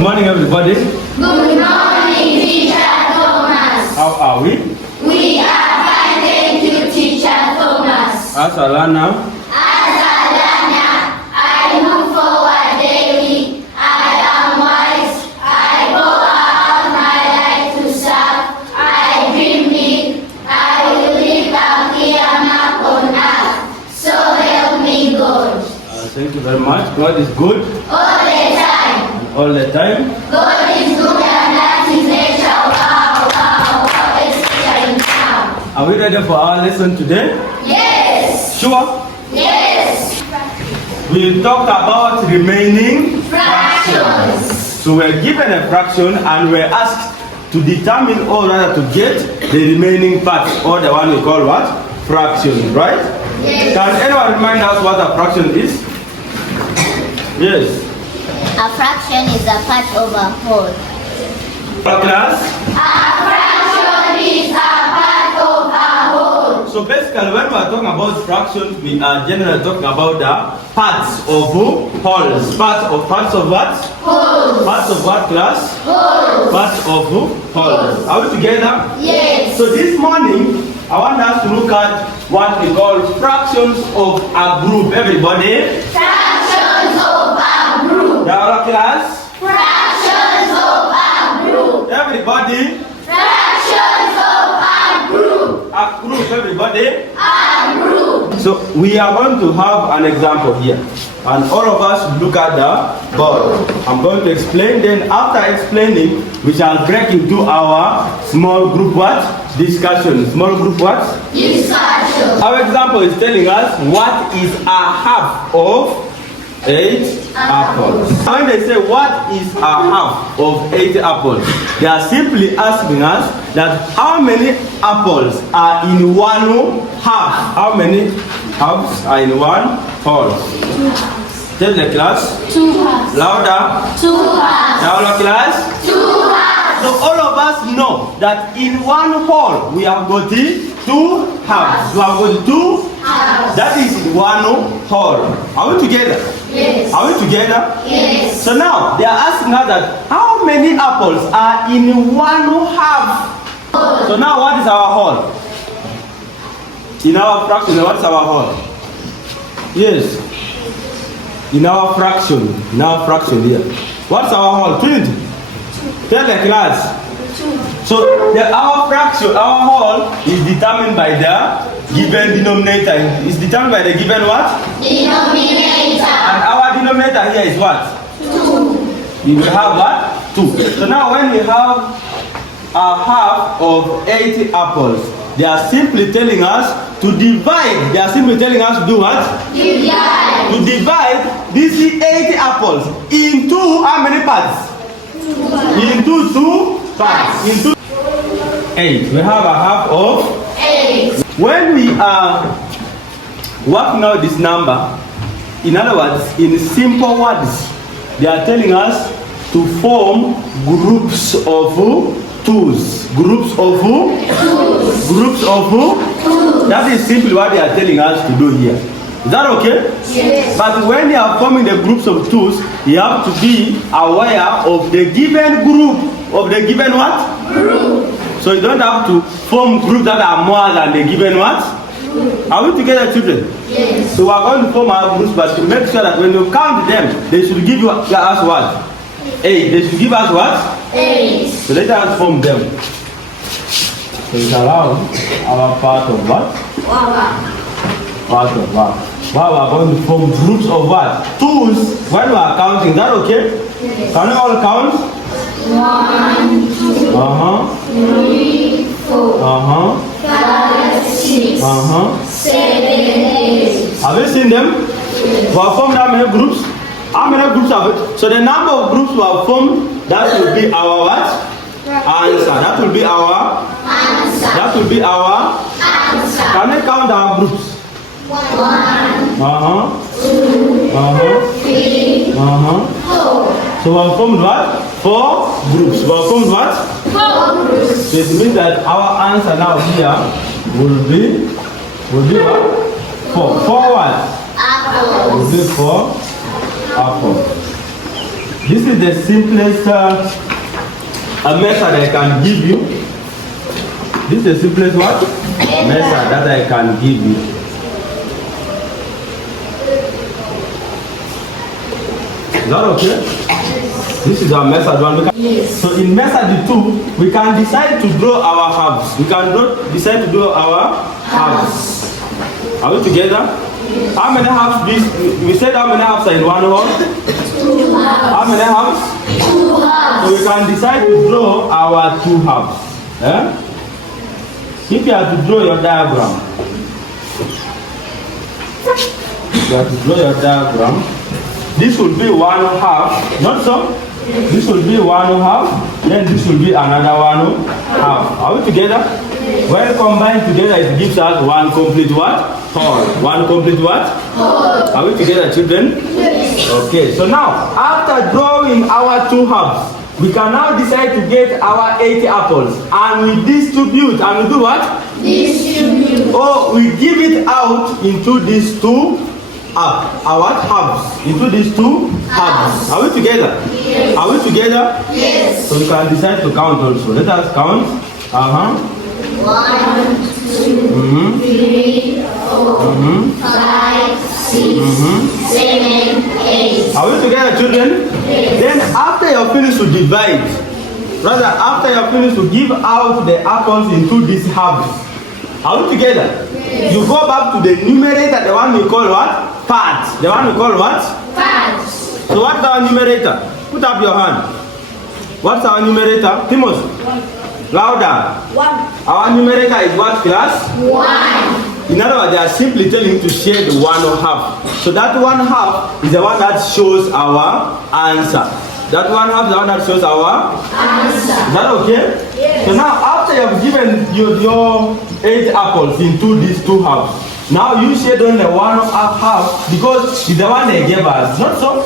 Good morning, everybody. Good morning, Teacher Thomas. How are we? We are fine, thank you, Teacher Thomas. As a learner, As a learner, I move forward daily. I am wise. I go out my life to serve. I dream big. I will leave a clear mark on earth. So help me God. thank you very much. God is good All the time. all the time. God is good and that is nature. Wow, especially now. Are we ready for our lesson today? Yes. Sure. Yes. We talked about remaining. Fractions. So we're given a fraction and we're asked to determine or rather to get the remaining part, or the one we call what? Fraction, right? Yes. Can anyone remind us what a fraction is? Yes. A fraction is a part of a whole. Class? A fraction is a part of a whole. So basically, when we are talking about fractions, we are generally talking about the parts of wholes. Parts of what? Whole. Parts of what, class? Whole. Parts of wholes. Are we together? Yes. So this morning, I want us to look at what we call fractions of a group. Everybody? Fractions of a group. The other class? Fractions of a group. Everybody? Fractions of a group. A group, everybody? A group. So we are going to have an example here, and all of us look at the board. I'm going to explain, then after explaining, we shall break into our small group what? Discussion. Small group what? Discussion. Our example is telling us what is a half of 8 apples. When they say what is a half of 8 apples, they are simply asking us that how many apples are in one half? How many halves are in one whole? Tell the class. 2 halves. Louder. 2 halves. Louder, class. 2 halves. So all of us know that in one whole we have got the 2 halves. We have got 2 halves. That is one whole. Are we together? Yes. Are we together? Yes. So now they are asking us that how many apples are in one half? So now what is our whole? In our fraction, what is our whole? Yes. In our fraction here. What's our whole? Trinity. Tell the class. So our fraction, our whole is determined by the given denominator. It's determined by the given what? Denominator. And our denominator here is what? 2. We will have what? 2. So now when we have a half of 80 apples, they are simply telling us to divide. They are simply telling us to do what? Divide. To divide these 80 apples into how many parts? 2. Into 2 parts. Into 8. We have a half of 8. When we are working out this number, in other words, in simple words, they are telling us to form groups of 2s. Groups of 2s. Groups of 2s. That is simply what they are telling us to do here. Is that okay? Yes. But when you are forming the groups of 2s, you have to be aware of the given group. Of the given what? Group. So you don't have to form groups that are more than the given what? Are we together, children? Yes. So we are going to form our groups, but to make sure that when you count them, they should give us what? 8. They should give us what? 8. So let us form them. So it's around our part of what? Part of what? Now we are going to form groups of what? 2s when we are counting. Is that okay? Yes. Can we all count? 1, 2, 3, 4, 5, 6, 7, 8. Have you seen them? We have formed how many groups? How many groups have it? So the number of groups we have formed, that will be our what? Answer. That will be our Answer. That will be our Answer. Can we count our groups? 1, 2, 3, 4. So we have formed what? 4 groups. We have formed what? 4 groups. So it means that our answer now here will be what? 4. 4 what? Apples. Will be 4 apples. This is the simplest method I can give you. This is the simplest what? Method that I can give you. Is that okay? This is our method 1. Yes. So in method 2, we can decide to draw our halves. We can decide to draw our halves. Are we together? Yes. How many halves? We said how many halves are in one hole? 2 halves. How many halves? 2 halves. So we can decide to draw our 2 halves. Eh? If you have to draw your diagram, this will be 1 half, not so? This will be 1 half, then this will be another 1 half. Are we together? When combined together, it gives us 1 complete what? Whole. 1 complete what? Whole. Are we together, children? Yes. Okay, so now, after drawing our 2 halves, we can now decide to get our 80 apples. And we distribute, and we do what? Distribute. Oh, we give it out into these 2 our halves. Into these 2 halves. Are we together? Yes. Are we together? Yes. So we can decide to count also. Let us count. 1, 2, 3, 4, 5, 6, 7, 8. Are we together, children? Yes. Then after you're finished to divide, rather after you're finished to give out the apples into these halves. Are we together? Yes. You go back to the numerator, the one we call what? Part. The one we call what? Parts. So what's our numerator? Put up your hand. What's our numerator? Timos. Louder. 1. Our numerator is what class? 1. In other words, they are simply telling you to share the 1 half. So that 1 half is the one that shows our answer. That 1 half is the one that shows our Answer. Is that okay? Yes. So now after you have given your 8 apples into these 2 halves, now you share only 1 half because it's the one they gave us. Not so?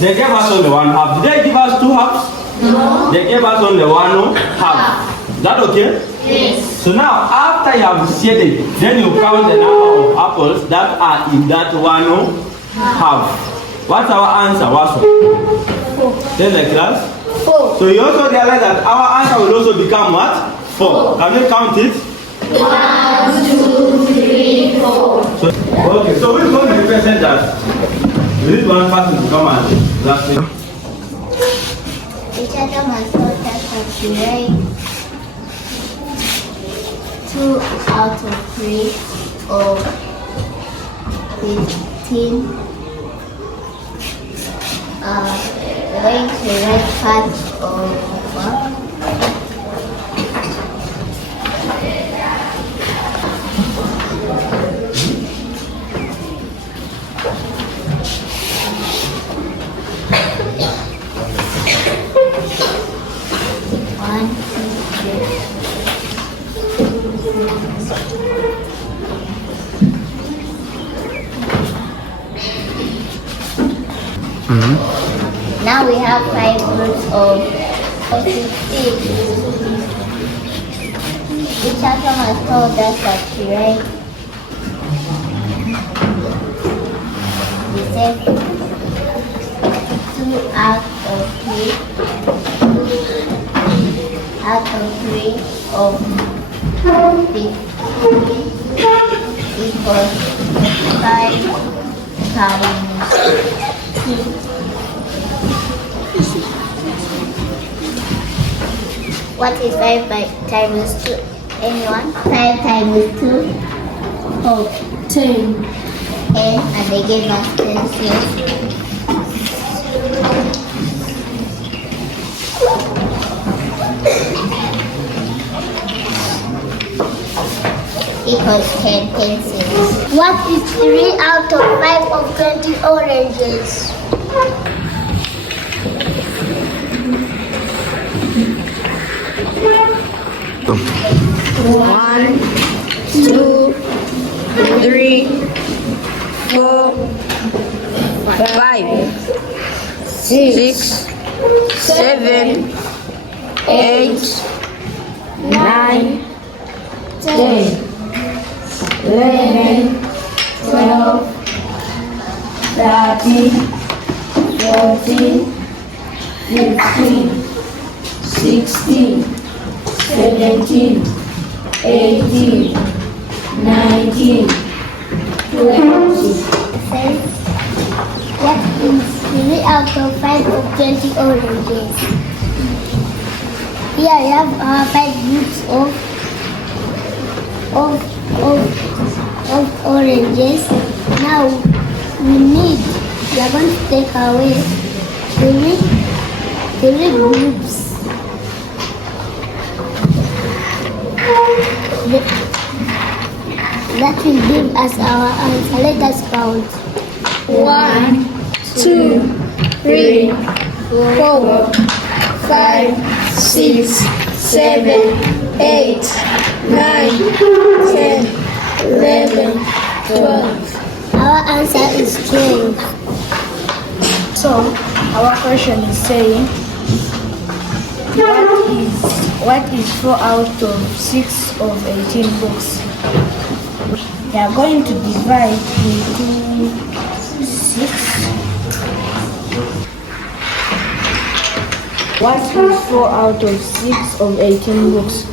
They gave us only 1 half. Did they give us 2 halves? No. They gave us only 1 half. Is that okay? Yes. So now, after you have shared it, then you count the number of apples that are in that 1 half. What's our answer? What's 4? Tell the class. 4. So you also realize that our answer will also become what? 4. Can you count it? 1, 2, 3, 4. So, okay, so we're going to represent that. We need one person to come and last week. Each item has told us that to rate 2 out of 3 of 15. Going to write part of what? Now we have 5 groups of 15. Each item has told us that to write. We said 2 out of 3 of 15 equals 5 times 2. What is 5 times 2? Anyone? 5 times 2? Oh, 10. And they gave us 10 cents. Equals 10 pencils. What is 3 out of 5 of 20 oranges? One, 2, 3, 4, 5, 6, 7, 8, 9, 10, 11, 12, 13, 14, 15, 16, 17, 18, 19, 20. What is 3 out of 5 of 20 oranges? Here I have our 5 groups of oranges. Now we are going to take away 3 groups. That will give us our answer. Let us count. 1, 2, 3, 4, 5, 6, 7, 8, 9, 10, 11, 12. Our answer is 12. So, our question is saying, what is 4 out of 6 of 18 books? We are going to divide into 6. What is 4 out of 6 of 18 books?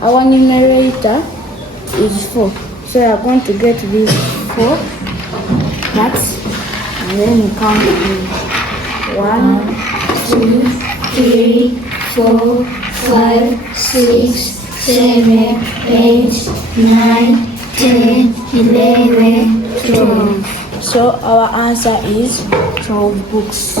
Our numerator is 4. So we are going to get this 4 parts and then we count it. 1, 2, 3, 4, 5, 6, 7, 8, 9, 10, 11, 12. So our answer is 12 books.